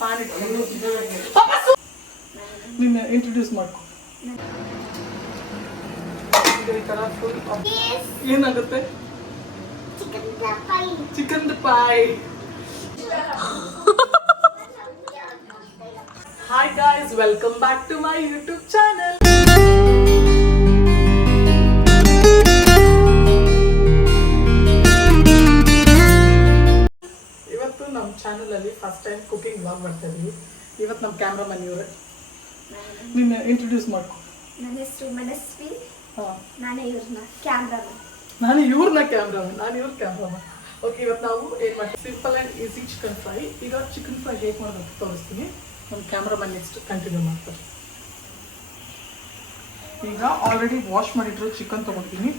PAN ಇಟ್ಕೊಂಡು ನಿನ್ನ introduce ಮಾಡ್ಕೊ. ಈ ತರ ಫುಲ್ ಏನಾಗುತ್ತೆ? Chicken pie. Hi guys, welcome back to my YouTube channel. ಇವತ್ತು ನಮ್ಮ ಚಾನಲ್ ಅಲ್ಲಿ ಫಸ್ಟ್ ಟೈಮ್ ಕುಕಿಂಗ್ ವ್ಲಾಗ್ ಮಾಡ್ತಾ ಇದೀವಿ. ಇವತ್ತು ನಮ್ಮ ಕ್ಯಾಮ್ರಾಮನ್ ಇವರೇ. ನಿನ್ನ ಇಂಟ್ರೊಡ್ಯೂಸ್ ಮಾಡ್ಕೊ. ನನ್ನ ಹೆಸರು ಮನಸ್ವಿ. ನಾನೇ ಇವ್ರನ್ನ ಕ್ಯಾಮ್ರಾಮನ್. ನಾನು ಇವ್ರ ಕ್ಯಾಮ್ರಾಮನ್. ಓಕೆ, ಇವತ್ತು ನಾವು ಏನು ಮಾಡ್ತೀವಿ, simple and easy chicken fry. ಈಗ ಚಿಕನ್ ಫ್ರೈ ಹೇಗೆ ಮಾಡೋದು ತೋರಿಸ್ತೀನಿ. ನಮ್ಮ ಕ್ಯಾಮ್ರಾಮನ್ ನೆಕ್ಸ್ಟ್ ಕಂಟಿನ್ಯೂ ಮಾಡ್ತಾರೆ. ಈಗ ಆಲ್ರೆಡಿ ವಾಶ್ ಮಾಡಿಟ್ಟಿರೋ ಚಿಕನ್ ತೊಗೊಳ್ತೀನಿ.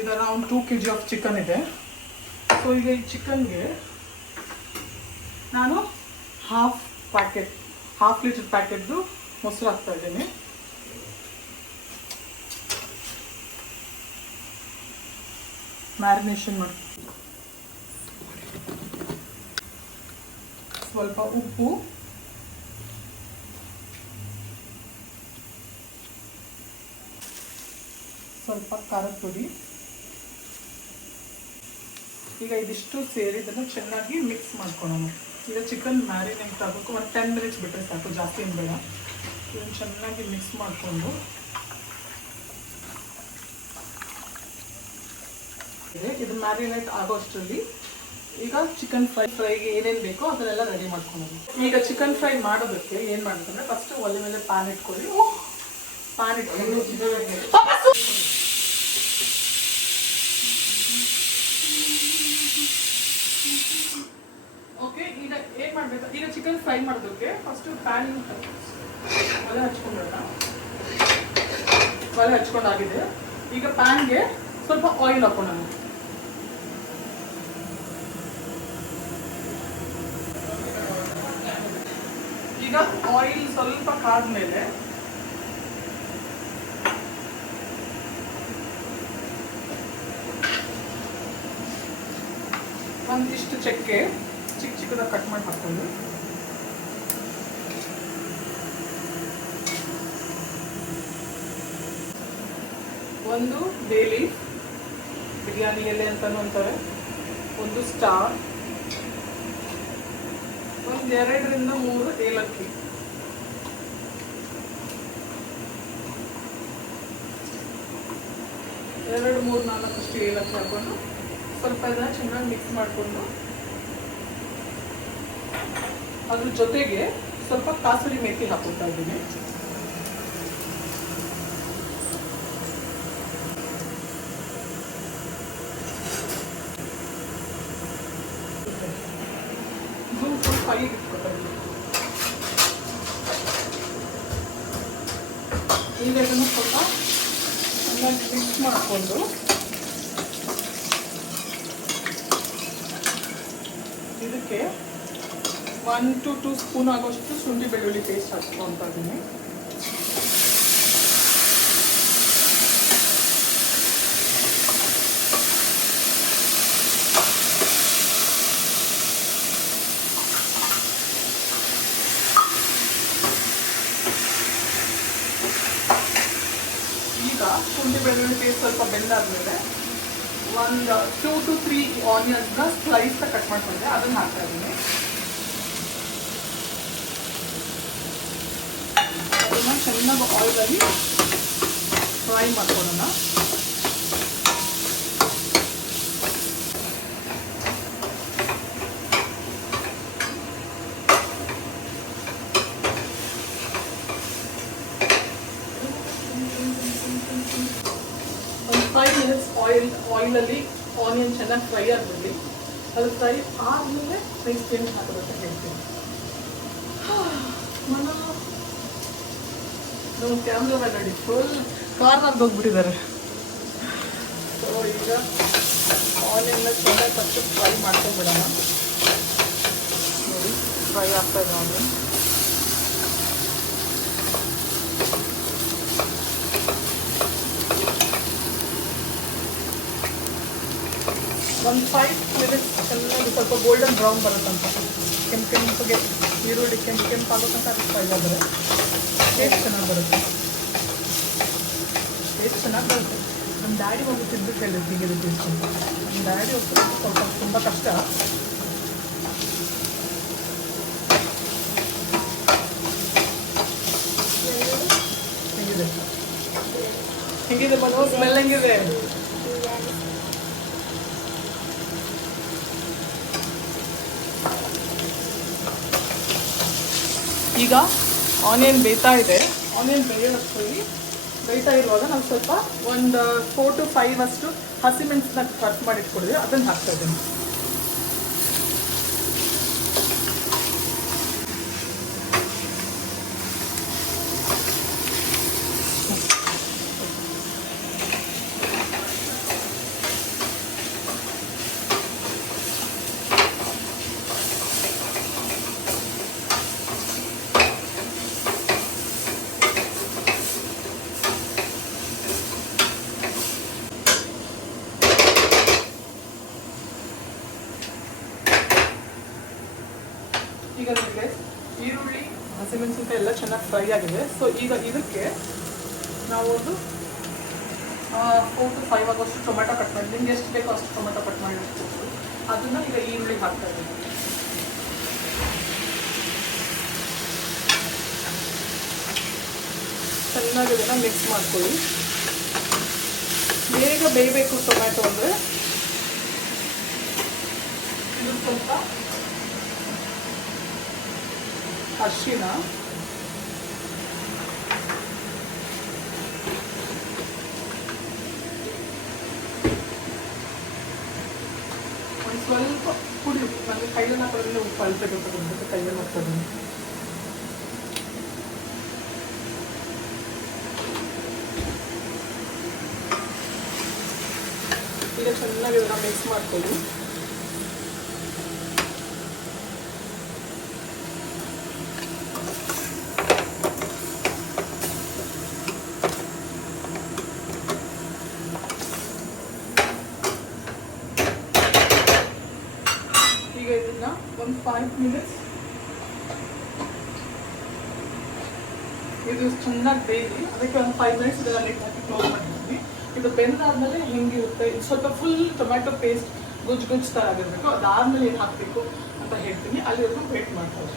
ಇದು ಅರೌಂಡ್ 2 kg ಆಫ್ ಚಿಕನ್ ಇದೆ. ಸೊ ಈಗ ಈ ಚಿಕನ್ಗೆ ನಾನು ಹಾಫ್ ಲೀಟರ್ ಪ್ಯಾಕೆಟ್ದು ಮೊಸರು ಹಾಕ್ತಾ ಇದ್ದೀನಿ. ಮ್ಯಾರಿನೇಷನ್ ಮಾಡಿ ಸ್ವಲ್ಪ ಉಪ್ಪು, ಸ್ವಲ್ಪ ಖಾರದ ಪುಡಿ. ಈಗ ಇದಿಷ್ಟು ಸೇರಿ ಇದನ್ನು ಚೆನ್ನಾಗಿ ಮಿಕ್ಸ್ ಮಾಡ್ಕೊಳ್ಳೋಣ. ಈಗ ಚಿಕನ್ ಮ್ಯಾರಿನೇಟ್ ಆಗಬೇಕು. ಒಂದು 10 minutes ಬಿಟ್ಟರೆ ಸಾಕು, ಜಾಸ್ತಿ ಏನು ಬೇಡ. ಇದನ್ನು ಚೆನ್ನಾಗಿ ಮಿಕ್ಸ್ ಮಾಡಿಕೊಂಡು ಇದು ಮ್ಯಾರಿನೇಟ್ ಆಗೋ ಅಷ್ಟರಲ್ಲಿ ಈಗ ಚಿಕನ್ ಫ್ರೈಗೆ ಏನೇನು ಬೇಕೋ ಅದನ್ನೆಲ್ಲ ರೆಡಿ ಮಾಡ್ಕೊಳ್ಳೋದು. ಈಗ ಚಿಕನ್ ಫ್ರೈ ಮಾಡೋದಕ್ಕೆ ಏನು ಮಾಡ್ಬೇಕಂದ್ರೆ, ಫಸ್ಟ್ ಒಲೆ ಮೇಲೆ ಪ್ಯಾನ್ ಇಟ್ಕೊಳ್ಳಿ. ಪ್ಯಾನ್ ಇಟ್ಕೊಂಡು ಓಕೆ, ಈಗ ಏನು ಮಾಡಬೇಕು, ಈಗ ಚಿಕನ್ ಫ್ರೈ ಮಾಡೋದಕ್ಕೆ ಫಸ್ಟ್ ಪ್ಯಾನ್ ಒಲೆ ಹಚ್ಕೊಂಡ್ಬಿಡೋಣ. ಒಲೆ ಹಚ್ಕೊಂಡಾಗಿದೆ. ಈಗ ಪ್ಯಾನ್ಗೆ ಸ್ವಲ್ಪ ಆಯಿಲ್ ಹಾಕೋಣ. ಈಗ ಆಯಿಲ್ ಸ್ವಲ್ಪ ಕಾದ್ಮೇಲೆ ಒಂದಿಷ್ಟು ಚಕ್ಕೆ ಚಿಕ್ಕದಾಗಿ ಕಟ್ ಮಾಡಿ ಹಾಕೊಂಡು, ಒಂದು ಬೇ ಲೀಫ್, ಬಿರಿಯಾನಿ ಎಲೆ ಅಂತಾನು ಅಂತಾರೆ, ಒಂದು ಸ್ಟಾರ್, ಒಂದು 2 ರಿಂದ 3 ಏಲಕ್ಕಿ, ಎರಡು 3 4 ಏಲಕ್ಕಿ ಹಾಕೊಂಡು ಸ್ವಲ್ಪ ಇದನ್ನ ಚೆನ್ನಾಗಿ ಮಿಕ್ಸ್ ಮಾಡಿಕೊಂಡು, ಅದ್ರ ಜೊತೆಗೆ ಸ್ವಲ್ಪ ಕಾಸೂರಿ ಮೇಥಿ ಹಾಕ್ಕೊಳ್ತಾ ಇದ್ದೀನಿ. ಸ್ವಲ್ಪ ಈಗ ಇದನ್ನು ಸ್ವಲ್ಪ ಚೆನ್ನಾಗಿ ಮಿಕ್ಸ್ ಮಾಡಿಕೊಂಡು ಇದಕ್ಕೆ 1 to 2 ಸ್ಪೂನ್ ಆಗೋಷ್ಟು ಶುಂಠಿ ಬೆಳ್ಳುಳ್ಳಿ ಪೇಸ್ಟ್ ಹಾಕ್ಕೊಳ್ತಾ ಇದ್ದೀನಿ. ಈಗ ಶುಂಠಿ ಬೆಳ್ಳುಳ್ಳಿ ಪೇಸ್ಟ್ ಸ್ವಲ್ಪ ಬೆಂದಾದ್ಮೇಲೆ ಒಂದು 2 to 3 ಆನಿಯನ್ಸ್ನ ಸ್ಲೈಸ್ ಕಟ್ ಮಾಡ್ಕೊಂಡೆ, ಅದನ್ನು ಹಾಕ್ತಾ ಇದ್ದೀನಿ. ಅದನ್ನು ಚೆನ್ನಾಗಿ ಆಯಿಲಲ್ಲಿ ಫ್ರೈ ಮಾಡ್ಕೊಳ್ಳೋಣ. ಒಂದು 5 minutes ಆಯಿಲಲ್ಲಿ ಆನಿಯನ್ ಚೆನ್ನಾಗಿ ಫ್ರೈ ಆಗಲಿ. ಅದು ಫ್ರೈ ಆದಮೇಲೆ ನೆಕ್ಸ್ಟ್ ಏನು ಹಾಕೋದಂತ ಹೇಳ್ತೀನಿ. ನಮ್ಮ ಕ್ಯಾಮ್ರಾಮನ್ ನೋಡಿ ಫುಲ್ ಕಾರ್ನಾಗ ಹೋಗ್ಬಿಟ್ಟಿದ್ದಾರೆ. ಸೊ ಈಗ ಆನಿಯನ್ನ ಚೆನ್ನಾಗಿ ಫಸ್ಟ್ ಫ್ರೈ ಮಾಡ್ಕೊಂಡ್ಬಿಡೋಣ. ನೋಡಿ ಫ್ರೈ ಆಗ್ತಾ ಇದೆ ಆನಿಯನ್. ಒಂದು 5 minutes ಚೆನ್ನಾಗಿ ಸ್ವಲ್ಪ ಗೋಲ್ಡನ್ ಬ್ರೌನ್ ಬರುತ್ತಂತ ಕೆಂಪಗೆ ಈರುಳ್ಳಿ ಕೆಂಪಾಗೋಕ್ಕಂತ ಫ್ರೈ ಆದರೆ ಟೇಸ್ಟ್ ಚೆನ್ನಾಗಿ ಬರುತ್ತೆ. ಟೇಸ್ಟ್ ಚೆನ್ನಾಗಿ ಬರುತ್ತೆ. ನಮ್ಮ ಡ್ಯಾಡಿ ಒಂದು ತಿಂದು ಕೇಳಿದ್ರು ಹೀಗಿದೆ ಟೇಸ್ಟ್ ಅಂತ. ನಮ್ಮ ಡ್ಯಾಡಿ ಒಬ್ಬರು ಸ್ವಲ್ಪ ತುಂಬ ಕಷ್ಟ. ಹೆಂಗಿದೆ ಮನೋ? ಸ್ಮೆಲ್ ಹೆಂಗಿದೆ? ಈಗ ಆನಿಯನ್ ಬೇಯ್ತಾ ಇದೆ. ಆನಿಯನ್ ಬೇಯ್ತಾ ಇರುವಾಗ ನಾವು ಸ್ವಲ್ಪ ಒಂದು 4 to 5 ಅಷ್ಟು ಹಸಿಮೆಣಸನ್ನ ಕಟ್ ಮಾಡಿ ಇಟ್ಕೊಂಡಿದ್ದೀವಿ, ಅದನ್ನು ಹಾಕ್ತಾ ಇದ್ದೀನಿ. ಈಗ ನಮಗೆ ಈರುಳ್ಳಿ ಹಸಿಮೆಣಸಿನಕಾಯಿ ಎಲ್ಲ ಚೆನ್ನಾಗಿ ಫ್ರೈ ಆಗಿದೆ. ಸೊ ಈಗ ಇದಕ್ಕೆ ನಾವು ಒಂದು 4 to 5 ಆಗೋಷ್ಟು ಟೊಮೆಟೊ ಕಟ್ ಮಾಡಿ, ನಿಮ್ಗೆ ಎಷ್ಟು ಬೇಕೋ ಅಷ್ಟು ಟೊಮೆಟೊ ಕಟ್ ಮಾಡಿ ಇಟ್ಕೊಂಡು ಅದನ್ನು ಈಗ ಈರುಳ್ಳಿ ಹಾಕ್ತಾ ಇದ್ದೀನಿ. ಚೆನ್ನಾಗಿ ಇದನ್ನು ಮಿಕ್ಸ್ ಮಾಡ್ಕೊಳ್ಳಿ. ಬೇಗ ಬೇಯಬೇಕು ಟೊಮೆಟೊ ಅಂದರೆ ಇದು ಸ್ವಲ್ಪ ಅರಿಶಿನ, ಒಂದು ಸ್ವಲ್ಪ ಪುಡಿ ಉಪ್ಪು, ನನಗೆ ಕೈಯಲ್ಲಿ ಹಾಕೋದ್ರಿಂದ ಉಪ್ಪು ಅಳಿಸಬೇಕು, ಕೈಯಲ್ಲಿ ಹಾಕ್ತದೆ. ಈಗ ಚೆನ್ನಾಗಿ ಇದನ್ನ ಮಿಕ್ಸ್ ಮಾಡ್ಕೊಳ್ಳಿ. ಈಗ ಇದನ್ನ ಒಂದು 5 minutes ಇದು ಚೆನ್ನಾಗಿ ಬೇಯಿಸಿ, ಅದಕ್ಕೆ ಒಂದು 5 minutes ಇದೆಲ್ಲ ಲಿಟ್ ಹಾಕಿ ಕ್ಲೋಸ್ ಮಾಡಿರ್ತೀವಿ. ಇದು ಬೆಂದಾದ್ಮೇಲೆ ಹೆಂಗಿರುತ್ತೆ, ಇದು ಸ್ವಲ್ಪ ಫುಲ್ ಟೊಮ್ಯಾಟೊ ಪೇಸ್ಟ್ ಗುಜ್ಜು ಥರ ಆಗಿರಬೇಕು. ಅದಾದ್ಮೇಲೆ ಏನು ಹಾಕಬೇಕು ಅಂತ ಹೇಳ್ತೀನಿ, ಅಲ್ಲಿವರೆಗೂ ವೇಟ್ ಮಾಡ್ತಾರೆ.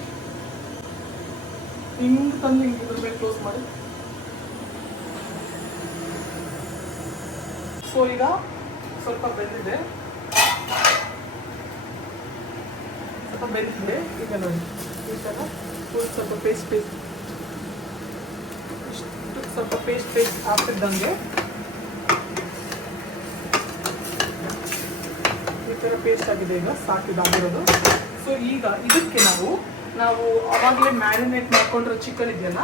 ಹಿಂಗೆ ತಂದು ಹಿಂಗೆ ಇದ್ರ ಮೇಲೆ ಕ್ಲೋಸ್ ಮಾಡಿ. ಸೊ ಈಗ ಸ್ವಲ್ಪ ಬೆಂದಿದೆ, ಈಗ ನೋಡಿ ಈ ಥರ ಫುಲ್ ಸ್ವಲ್ಪ ಪೇಸ್ಟ್ ಹಾಕಿದ್ದಂಗೆ ಈ ಥರ ಪೇಸ್ಟ್ ಆಗಿದೆ. ಈಗ ಸಾಕಿದಾಗಿರೋದು. ಸೊ ಈಗ ಇದಕ್ಕೆ ನಾವು ಅವಾಗಲೇ ಮ್ಯಾರಿನೇಟ್ ಮಾಡ್ಕೊಂಡಿರೋ ಚಿಕನ್ ಇದೆಯಲ್ಲ,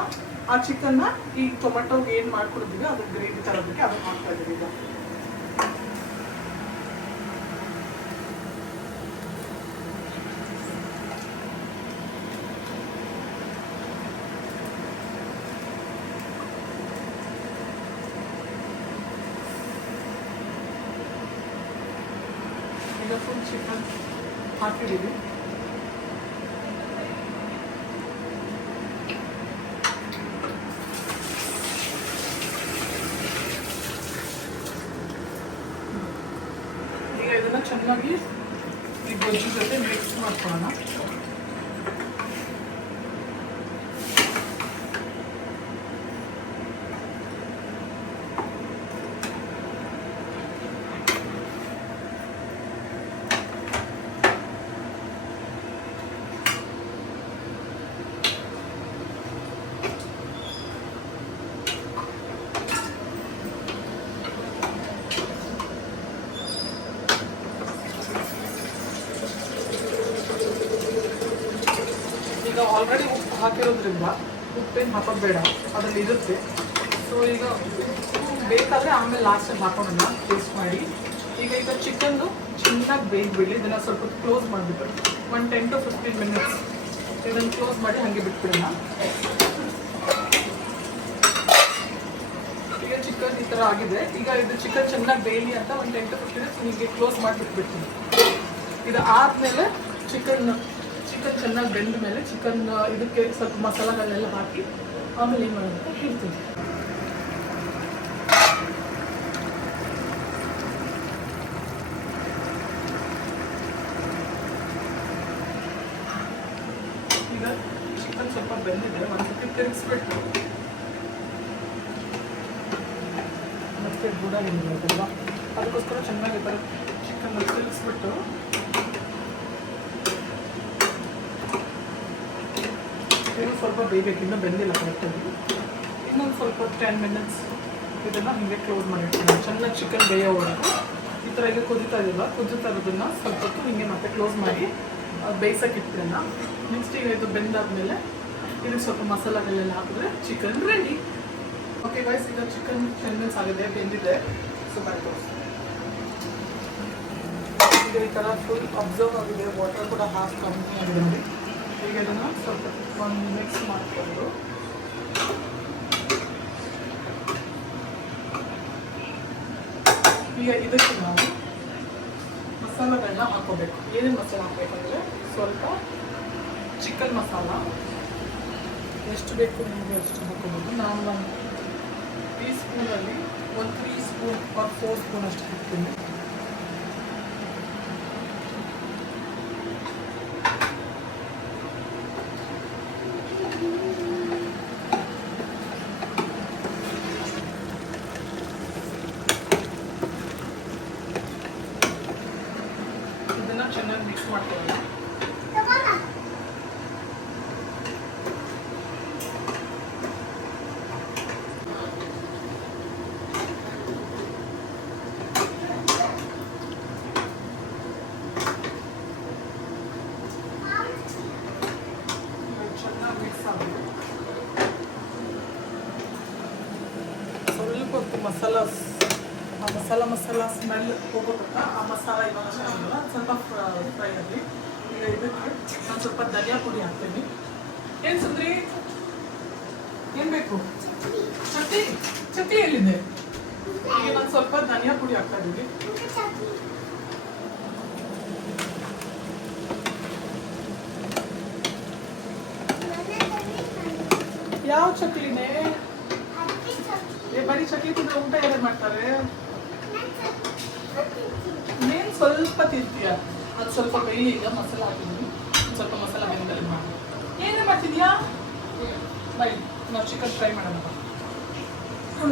ಆ ಚಿಕನ್ನ ಈ ಟೊಮೆಟೊಗೆ ಏನು ಮಾಡ್ಕೊಂಡಿದ್ದೀವಿ ಅದ್ರ ಗ್ರೇವಿ ತರೋದಕ್ಕೆ ಅದನ್ನು ಹಾಕ್ತಾ ಇದ್ದೀವಿ. ಈಗ ಫುಲ್ ಚಿಕನ್ ಹಾಕಿದ್ದೀವಿ. ಈಗ ಇದನ್ನ ಚೆನ್ನಾಗಿ ಈ ಗೊಜ್ಜು ಜೊತೆ ಮಿಕ್ಸ್ ಮಾಡ್ಕೊಳ್ಳೋಣ. ಈಗ ಆಲ್ರೆಡಿ ಉಪ್ಪು ಹಾಕಿರೋದ್ರಿಂದ ಉಪ್ಪೇನು ಹಾಕೋದು ಬೇಡ, ಅದರಲ್ಲಿ ಇರುತ್ತೆ. ಸೊ ಈಗ ಬೇಕಾದರೆ ಆಮೇಲೆ ಲಾಸ್ಟಲ್ಲಿ ಹಾಕೋಣ ಟೇಸ್ಟ್ ಮಾಡಿ. ಈಗ ಚಿಕನ್ನು ಚೆನ್ನಾಗಿ ಬೇಯಿಬಿಡಿ. ಇದನ್ನು ಸ್ವಲ್ಪ ಕ್ಲೋಸ್ ಮಾಡಿಬಿಟ್ಟು ಒಂದು 10 to 15 minutes ಇದನ್ನು ಕ್ಲೋಸ್ ಮಾಡಿ ಹಾಗೆ ಬಿಟ್ಬಿಡೋಣ. ಈಗ ಚಿಕನ್ ಈ ಥರ ಆಗಿದೆ. ಈಗ ಇದು ಚಿಕನ್ ಚೆನ್ನಾಗಿ ಬೇಯಲಿ ಅಂತ ಒಂದು 10 to 15 minutes ಹೀಗೆ ಕ್ಲೋಸ್ ಮಾಡಿಬಿಟ್ಬಿಡ್ತೀನಿ. ಇದು ಆದಮೇಲೆ ಚಿಕನ್ ಚಿಕನ್ ಚೆನ್ನಾಗಿ ಬೆಂದ ಮೇಲೆ ಚಿಕನ್ ಇದಕ್ಕೆ ಸ್ವಲ್ಪ ಮಸಾಲೆಗಳನ್ನೆಲ್ಲ ಹಾಕಿ ಆಮೇಲೆ ಏನು ಮಾಡೋದು ಅಂತ ಹೇಳ್ತೀನಿ. ಈಗ ಚಿಕನ್ ಸ್ವಲ್ಪ ಬೆಂದಿದೆ, ಒಂದ್ಸತಿ ತಿರುಗಿಸ್ಬಿಟ್ಟು ಮತ್ತೆ ಬುಡಾಗಿಲ್ವಾ ಅದಕ್ಕೋಸ್ಕರ ಚೆನ್ನಾಗಿ ಈ ಥರ ಚಿಕನ್ ತಿರುಗಿಸ್ಬಿಟ್ಟು ಇದು ಸ್ವಲ್ಪ ಬೇಯಬೇಕು, ಇನ್ನೂ ಬೆಂದಿಲ್ಲ ಕರೆಕ್ಟಾಗಿ. ಇನ್ನೊಂದು ಸ್ವಲ್ಪ 10 ಮಿನಿಟ್ಸ್ ಇದನ್ನು ಹೀಗೆ ಕ್ಲೋಸ್ ಮಾಡಿರ್ತೀನಿ. ಚೆನ್ನಾಗಿ ಚಿಕನ್ ಬೇಯೋವರೆಗೂ ಈ ಥರ ಈಗ ಕುದೀತಾ ಇದೆಯಲ್ಲ, ಕುದೀತಾ ಇರೋದನ್ನು ಸ್ವಲ್ಪ ಹೊತ್ತು ಹಿಂಗೆ ಮತ್ತೆ ಕ್ಲೋಸ್ ಮಾಡಿ ಬೇಯಿಸೋಕೆ ಇಡ್ತೀರಲ್ಲ. ನೆಕ್ಸ್ಟ್ ಈಗ ಇದು ಬೆಂದಾದ್ಮೇಲೆ ಇದಕ್ಕೆ ಸ್ವಲ್ಪ ಮಸಾಲೆಗಳೆಲ್ಲ ಹಾಕಿದ್ರೆ ಚಿಕನ್ ರೆಡಿ. ಓಕೆ ಗೈಸ್, ಈಗ ಚಿಕನ್ 10 ಮಿನಿಟ್ಸ್ ಆಗಿದೆ, ಬೆಂದಿದೆ. ಸೊ ಬಾಯ್ ಈಗ ಈ ಥರ ಫುಲ್ ಅಬ್ಸರ್ವ್ ಆಗಿದೆ, ವಾಟರ್ ಕೂಡ ಹಾಫ್ ಕಮ್ಮಿ ಆಗಿದೆ ನೋಡಿ. ಈಗ ಇದನ್ನು ಸ್ವಲ್ಪ ಒಂದು ಮಿಕ್ಸ್ ಮಾಡಿಕೊಂಡು ಈಗ ಇದಕ್ಕೆ ನಾವು ಮಸಾಲೆಗಳನ್ನ ಹಾಕೋಬೇಕು. ಏನೇನು ಮಸಾಲೆ ಹಾಕಬೇಕಂದ್ರೆ ಸ್ವಲ್ಪ ಚಿಕನ್ ಮಸಾಲ ಎಷ್ಟು ಬೇಕು ನಿಮಗೆ ಅಷ್ಟು ಹಾಕೋಬೋದು. ನಾನು ಒಂದು ಟೀ ಸ್ಪೂನಲ್ಲಿ 3 ಸ್ಪೂನ್ ಆರ್ 4 ಸ್ಪೂನ್ ಅಷ್ಟು ಹಾಕ್ತೀನಿ. ಇದನ್ನು ಚೆನ್ನಾಗಿ ಮಿಕ್ಸ್ ಮಾಡ್ಕೊಳ್ಳೋಣ. ಸ್ವಲ್ಪ ಹೊತ್ತು ಮಸಾಲ ಸ್ಮೆಲ್ ಹೋಗೋತಕ್ಕ ಆ ಮಸಾಲ ಇವಾಗ ಚೆನ್ನಾಗಿಲ್ಲ, ಸ್ವಲ್ಪ ಫ್ರೈ ಆಗಲಿ. ಈಗ ಇದಕ್ಕೆ ನಾನು ಸ್ವಲ್ಪ ಧನಿಯಾ ಪುಡಿ ಹಾಕ್ತೀನಿ. ಏನು ಸುಂದ್ರಿ, ಏನು ಬೇಕು? ಚಟ್ನಿ ಎಲ್ಲಿದೆ? ಈಗ ನಾನು ಸ್ವಲ್ಪ ಧನಿಯಾ ಪುಡಿ ಹಾಕ್ತಾ ಇದ್ದೀನಿ. ಯಾವ ಚಕ್ಲಿನೇ? ಬರೀ ಚಕ್ಲಿ ತಿಂದ್ರೆ ಊಟ ಯಾರು ಮಾಡ್ತಾರೆ? ನೀನು ಸ್ವಲ್ಪ ತಿಂತೀಯ. ಅದು ಸ್ವಲ್ಪ ಬೇಯಿ. ಈಗ ಮಸಾಲೆ ಹಾಕಿದ್ದೀನಿ, ಸ್ವಲ್ಪ ಮಸಾಲೆ ಬೆಂದಲ್ಲಿ ಮಾಡಿ. ಏನೇ ಮಾಡ್ತಿದ್ಯಾ? ಬೈ, ನಾವು ಚಿಕನ್ ಫ್ರೈ ಮಾಡೋಣ.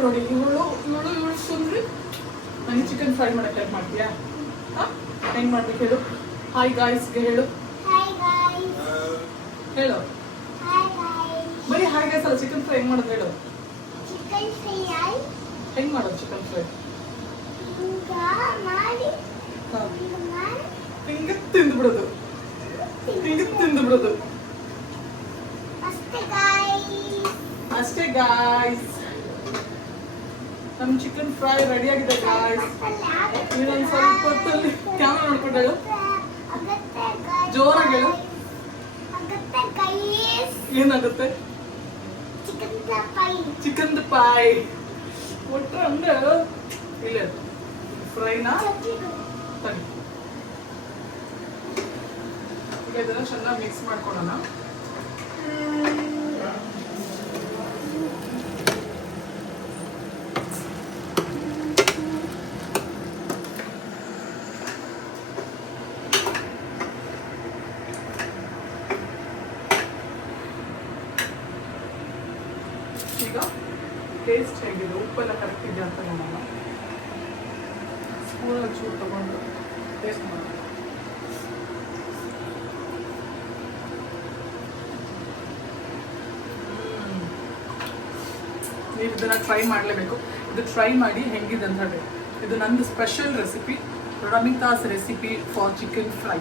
ನೋಡಿ ಇವಳು ಸುಂದ್ರಿ ನನಗೆ ಚಿಕನ್ ಫ್ರೈ ಮಾಡೋಕ್ಕೆ ಹೆಲ್ಪ್ ಮಾಡ್ತೀಯಾ? ಹಾಂ, ಹೆಂಗೆ ಮಾಡ್ಬೇಕು ಹೇಳು? ಹಾಯ್ ಗಾಯ್ಸ್ಗೆ ಹೇಳು. ಹೇಳು ಬರೀ ಹಾಯ್ ಗಾಯ್ಸ್ ಅಲ್ಲ, ಚಿಕನ್ ಫ್ರೈ ಹೆಂಗೆ ಮಾಡೋದು ಹೇಳು. ಹೆಂಗೆ ಮಾಡೋದು ಚಿಕನ್ ಫ್ರೈ? ಹಿಂಗೆ ತಿಂದು ಬಿಡೋದು ಅಷ್ಟೇ ಗಾಯ್ಸ್. ನಮ್ಮ ಚಿಕನ್ ಫ್ರೈ ರೆಡಿ ಆಗಿದೆ ಗಾಯ್ಸ್. ಇನ್ನೊಂದು ಸ್ವಲ್ಪ ಹೊತ್ತಲ್ಲಿ ಕ್ಯಾಮ್ರಾ ನೋಡ್ಕೊಂಡು ಹೇಳು, ಜೋರಾಗಿ ಹೇಳು. ಏನಾಗುತ್ತೆ? ಚಿಕನ್ ಪೈ ಒಟ್ಟು ಅಂದ್ರೆ ಇಲ್ಲ ಫ್ರೈನಾ ತಡಿ. ಈಗ ಇದನ್ನು ಚೆನ್ನಾಗಿ ಮಿಕ್ಸ್ ಮಾಡ್ಕೊಳ್ಳೋಣ. ಈಗ ಟೇಸ್ಟ್ ಹೇಗಿದೆ, ಉಪ್ಪೆಲ್ಲ ಕರೆಕ್ಟ್ ಇದೆ ಅಂತ ನೋಡೋಣ. ಸ್ಪೂನಲ್ಲಿ ಚೂರು ತಗೊಂಡು ಟೇಸ್ಟ್ ಮಾಡೋಣ. ನೀವು ಇದನ್ನು ಟ್ರೈ ಮಾಡಲೇಬೇಕು. ಇದು ಟ್ರೈ ಮಾಡಿ ಹೆಂಗಿದೆ ಅಂತ ಹೇಳಿ. ಇದು ನಂದು special recipe, Ramita's recipe for chicken fry.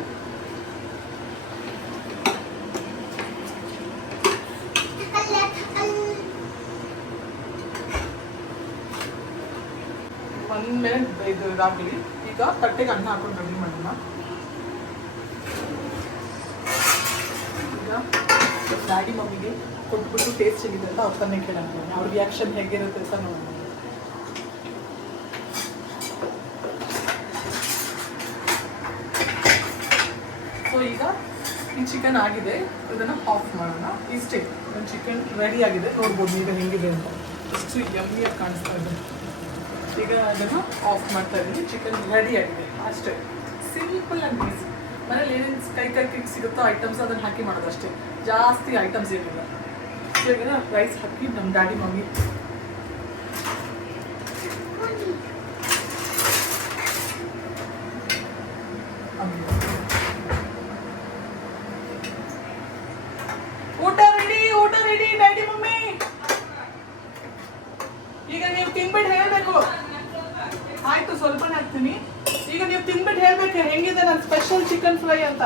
ಒಂದ್ಮೇಲೆ ಇದು ಇದಾಗಲಿ. ಈಗ ತಟ್ಟೆಗೆ ಅನ್ನ ಹಾಕೊಂಡು ರೆಡಿ ಮಾಡೋಣ. ಈಗ ಡ್ಯಾಡಿ ಮಮ್ಮಿಗೆ ಕೊಟ್ಬಿಟ್ಟು ಟೇಸ್ಟ್ ಹೇಗಿದೆ ಅಂತ ಅವ್ರನ್ನೇ ಕೇಳೋಣ, ಅವ್ರ ರಿಯಾಕ್ಷನ್ ಹೇಗಿರುತ್ತೆ ಅಂತ ನೋಡೋಣ. ಸೊ ಈಗ ಈ ಚಿಕನ್ ಆಗಿದೆ, ಇದನ್ನು ಆಫ್ ಮಾಡೋಣ. ಇಷ್ಟೇ, ನನ್ನ ಚಿಕನ್ ರೆಡಿ ಆಗಿದೆ. ನೋಡ್ಬೋದು ಈಗ ಹೆಂಗಿದೆ ಅಂತ, ಎಷ್ಟು ಯಮ್ಮಿಯಾಗಿ ಕಾಣಿಸ್ತಾ ಇದೆ. ಈಗ ಅದನ್ನು ಆಫ್ ಮಾಡ್ತಾ ಇದ್ದೀನಿ. ಚಿಕನ್ ರೆಡಿ ಆಗಿದೆ ಅಷ್ಟೇ, ಸಿಂಪಲ್ ಆ್ಯಂಡ್ ಈಸಿ. ಮನೇಲಿ ಏನೇನು ಕೈ ಸಿಗುತ್ತೋ ಐಟಮ್ಸ್ ಅದನ್ನು ಹಾಕಿ ಮಾಡೋದು ಅಷ್ಟೇ, ಜಾಸ್ತಿ ಐಟಮ್ಸ್ ಏನಿಲ್ಲ. ಇವಾಗ ರೈಸ್ ಹಾಕಿ ನಮ್ಮ ಡ್ಯಾಡಿ ಮಮ್ಮಿ ಊಟ ರೆಡಿ ಡ್ಯಾಡಿ ಮಮ್ಮಿ. ಈಗ ನೀವು ತಿನ್ಬಿಟ್ಟು ಹೇಳ್ಬೇಕು. ಆಯ್ತು, ಸ್ವಲ್ಪನೇ ಹಾಕ್ತೀನಿ. ಈಗ ನೀವು ತಿನ್ಬಿಟ್ಟು ಹೇಳ್ಬೇಕು ಹೆಂಗಿದೆ ನನ್ನ ಸ್ಪೆಷಲ್ ಚಿಕನ್ ಫ್ರೈ ಅಂತ.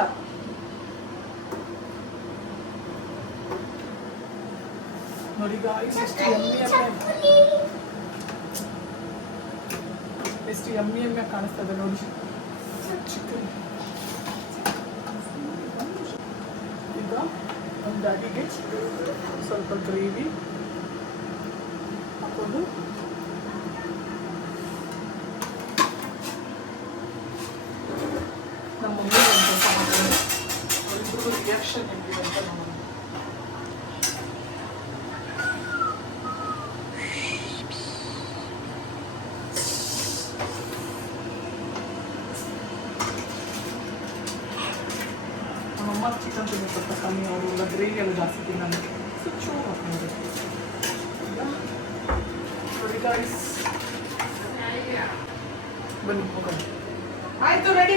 ನೋಡಿ ಗಾಯ್ಸ್, ಎಷ್ಟು ಯಮ್ಮಿಯಾಗಿ ಕಾಣಿಸ್ತಾ ಇದೆ ನೋಡಿ ಚಿಕನ್. ಈಗ ನಮ್ಮ ಡ್ಯಾಡಿಗೆ ಸ್ವಲ್ಪ ಗ್ರೇವಿ ಹಾಕೊಂಡು ನಮ್ಮ ಮಮ್ಮಿಗೆ ಒಂದು ಸ್ವಲ್ಪ ಹಾಕೊಂಡು ಅವರಿಬ್ಬರಿಗೂ ರಿಯಾಕ್ಷನ್ ಹೆಂಗಿದೆ ಅಂತ ನೋಡೋಣ. ನಮ್ಮಮ್ಮ ಚಿಕನ್ ತಿನ್ನೋದು ಸ್ವಲ್ಪ ಕಮ್ಮಿ, ಅವರೆಲ್ಲ ಗ್ರೇವಿ ಎಲ್ಲ ಜಾಸ್ತಿ ತಿನ್ನೋದು. ಸೊ ಚೂರು ಹಾಕ್ಬೋದು. ನೋಡಿ ಗಾಯ್ಸ್, ಬನ್ನಿ ಹೋಗೋಣ. ಆಯ್ತು, ರೆಡಿ.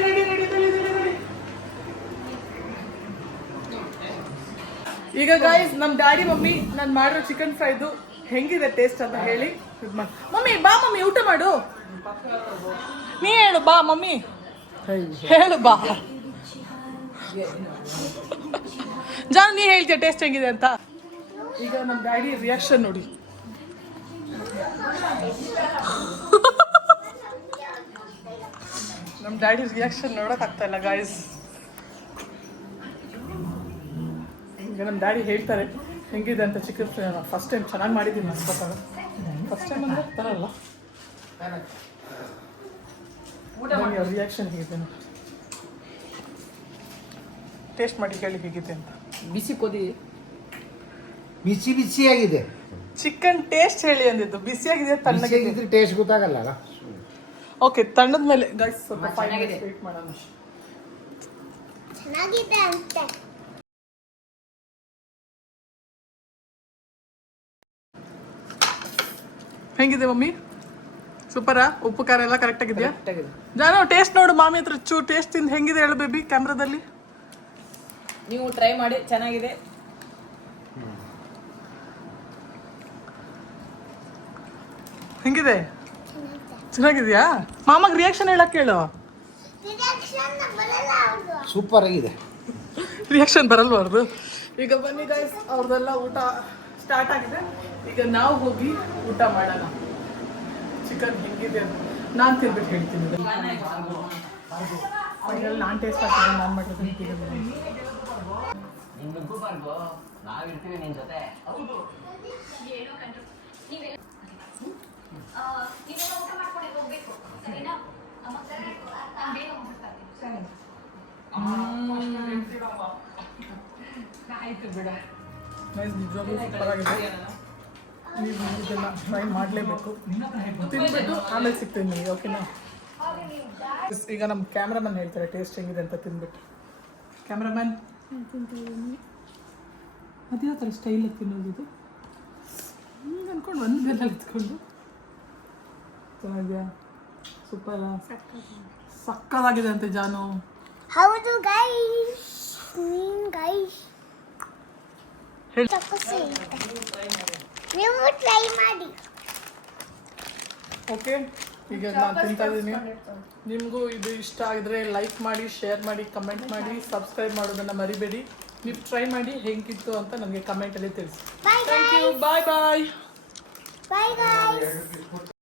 ಈಗ ಗಾಯ್ಸ್, ನಮ್ಮ ಡ್ಯಾಡಿ ಮಮ್ಮಿ ನಾನು ಮಾಡಿರೋ ಚಿಕನ್ ಫ್ರೈದು ಹೆಂಗಿದೆ ಟೇಸ್ಟ್ ಅಂತ ಹೇಳಿ ಇದು ಮಾಡಿ. ಮಮ್ಮಿ ಬಾ, ಮಮ್ಮಿ ಊಟ ಮಾಡು. ನೀ ಹೇಳು ಬಾ ಮಮ್ಮಿ, ಹೇಳು ಬಾ. ಜಾನ್, ನೀ ಹೇಳ್ತೀಯ ಟೇಸ್ಟ್ ಹೆಂಗಿದೆ ಅಂತ. ಈಗ ನಮ್ಮ ಡ್ಯಾಡಿ ರಿಯಾಕ್ಷನ್ ನೋಡಿ. ನಮ್ಮ ಡ್ಯಾಡಿ ರಿಯಾಕ್ಷನ್ ನೋಡೋಕ್ಕಾಗ್ತಾ ಇಲ್ಲ ಗಾಯ್ಸ್. ಈಗ ನಮ್ಮ ಡ್ಯಾಡಿ ಹೇಳ್ತಾರೆ ಹೆಂಗಿದೆ ಅಂತ ಚಿಕನ್ ಫ್ರೈ. ಫಸ್ಟ್ ಟೈಮ್ ಚೆನ್ನಾಗಿ ಮಾಡಿದ್ದೀನಿ ಅನ್ಕೋತಾರೆ. ಫಸ್ಟ್ ಟೈಮ್ ಅಂದರೆ ಬರಲ್ಲ. ಅವ್ರ ರಿಯಾಕ್ಷನ್ ಹೇಗಿದೆ ನೋಡಿ, ಟೇಸ್ಟ್ ಮಾಡಿ ಹೇಳಿ ಹೇಗಿದೆ ಅಂತ. ಬಿಸಿಯಾಗಿದೆ ಚಿಕನ್ ಟೇಸ್ಟ್ ಹೇಳಿ ಅಂದಿದ್ದು. ಬಿಸಿಯಾಗಿದೆ, ತಣ್ಣಗಿದೆ ಟೇಸ್ಟ್ ಗೊತ್ತಾಗಲ್ಲ. ಓಕೆ, ತಣ್ಣದ ಮೇಲೆ ಗೈಸ್ ಸ್ವಲ್ಪ 5 minutes ವೇಟ್ ಮಾಡೋಣ. ಚೆನ್ನಾಗಿದೆ ಅಂತೆ. ಹೆಂಗಿದೆ ಮಮ್ಮಿ? ಸೂಪರಾ? ಉಪ್ಪು ಖಾರ ಎಲ್ಲ ಕರೆಕ್ಟ್ ಆಗಿದೆಯಾ? ಜಾನು ಟೇಸ್ಟ್ ನೋಡು, ಮಾಮಿ ಹತ್ರ ಚೂ ಟೇಸ್ಟ್ ತಿಂದು ಹೆಂಗಿದೆ ಹೇಳು ಬೇಬಿ ಕ್ಯಾಮ್ರಾದಲ್ಲಿ. ನೀವು ಟ್ರೈ ಮಾಡಿ, ಚೆನ್ನಾಗಿದೆ. ಹೆಂಗಿದೆ? ಚೆನ್ನಾಗಿದೆಯಾ? ಮಾಮಗೆ ರಿಯಾಕ್ಷನ್ ಹೇಳಕ್ ಹೇಳು. ಸೂಪರ್ ಆಗಿದೆ. ರಿಯಾಕ್ಷನ್ ಬರಲ್ವ ಅವ್ರದ್ದು? ಈಗ ಬನ್ನಿ ಗೈಸ್, ಅವ್ರದ್ದೆಲ್ಲ ಊಟ ಸ್ಟಾರ್ಟ್ ಆಗಿದೆ. ಈಗ ನಾವು ಹೋಗಿ ಊಟ ಮಾಡೋಣ. ಚಿಕನ್ ಹೆಂಗಿದೆ ಅಂತ ನಾನು ತಿನ್ಬಿಟ್ಟು ಹೇಳ್ತೀನಿ. ಫೈನಲ್ ನಾನು ಟೇಸ್ಟ್ ಆಗ್ತೀನಿ, ನಾನು ಮಾಡಿದ್ರೆ ನಾವಿರ್ತೀವಿ ನಿನ್ ಜೊತೆ. ಆಯ್ತು ಬಿಡ. ನಿಜವಾಗ್ಲೂ ಸೂಪರ್ ಆಗಿದೆ. ನೀವು ಇದನ್ನು ಟ್ರೈ ಮಾಡಲೇಬೇಕು. ತಿನ್ಬಿಟ್ಟು ಆಮೇಲೆ ಸಿಗ್ತೀನಿ ನಿಮಗೆ, ಓಕೆನಾ? ಈಗ ನಮ್ಮ ಕ್ಯಾಮ್ರಾಮನ್ ಹೇಳ್ತಾರೆ ಟೇಸ್ಟ್ ಹೆಂಗಿದೆ ಅಂತ ತಿನ್ಬಿಟ್ಟು. ಕ್ಯಾಮ್ರಾಮನ್, ಅದೇ ಥರ ಸ್ಟೈಲಾಗಿ ತಿನ್ನೋದು ಇದು. ಹಿಂಗೆ ಅಂದ್ಕೊಂಡು ಒಂದು ಬೆಲ್ಲ ಎತ್ಕೊಂಡು. ಚೆನ್ನಾಗಿದೆಯಾ? ಸೂಪರಾ? ಸಕ್ಕತ್ತಾಗಿದೆ ಅಂತೆ ಜಾನು. ಹೌದು ಗೈಸ್, ಹೇಳಿ. ನೀವು ಟ್ರೈ ಮಾಡಿ. ಓಕೆ, ಈಗ ನಾನು ತಿಂತಾ ಇದ್ದೀನಿ. ನಿಮಗೂ ಇದು ಇಷ್ಟ ಆಗಿದ್ರೆ ಲೈಕ್ ಮಾಡಿ, ಶೇರ್ ಮಾಡಿ, ಕಮೆಂಟ್ ಮಾಡಿ, ಸಬ್ಸ್ಕ್ರೈಬ್ ಮಾಡೋದನ್ನು ಮರಿಬೇಡಿ. ನೀವು ಟ್ರೈ ಮಾಡಿ ಹೆಂಗಿತ್ತು ಅಂತ ನನಗೆ ಕಮೆಂಟಲ್ಲಿ ತಿಳಿಸಿ. Thank you. Bye bye. Bye guys.